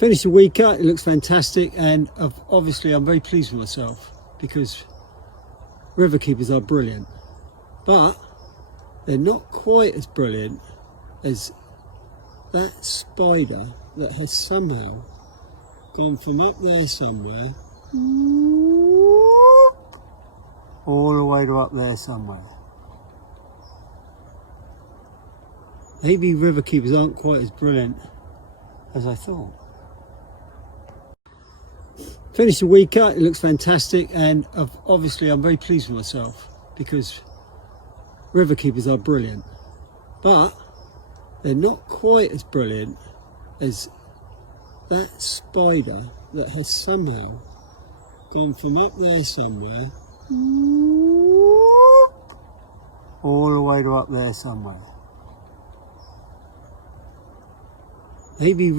Finished the week out, it looks fantastic, and obviously I'm very pleased with myself because riverkeepers are brilliant, but they're not quite as brilliant as that spider that has somehow gone from up there somewhere all the way to up there somewhere. Maybe riverkeepers aren't quite as brilliant as I thought. Finished the week out, it looks fantastic, and obviously I'm very pleased with myself because riverkeepers are brilliant, but they're not quite as brilliant as that spider that has somehow gone from up there somewhere all the way to up there somewhere. Maybe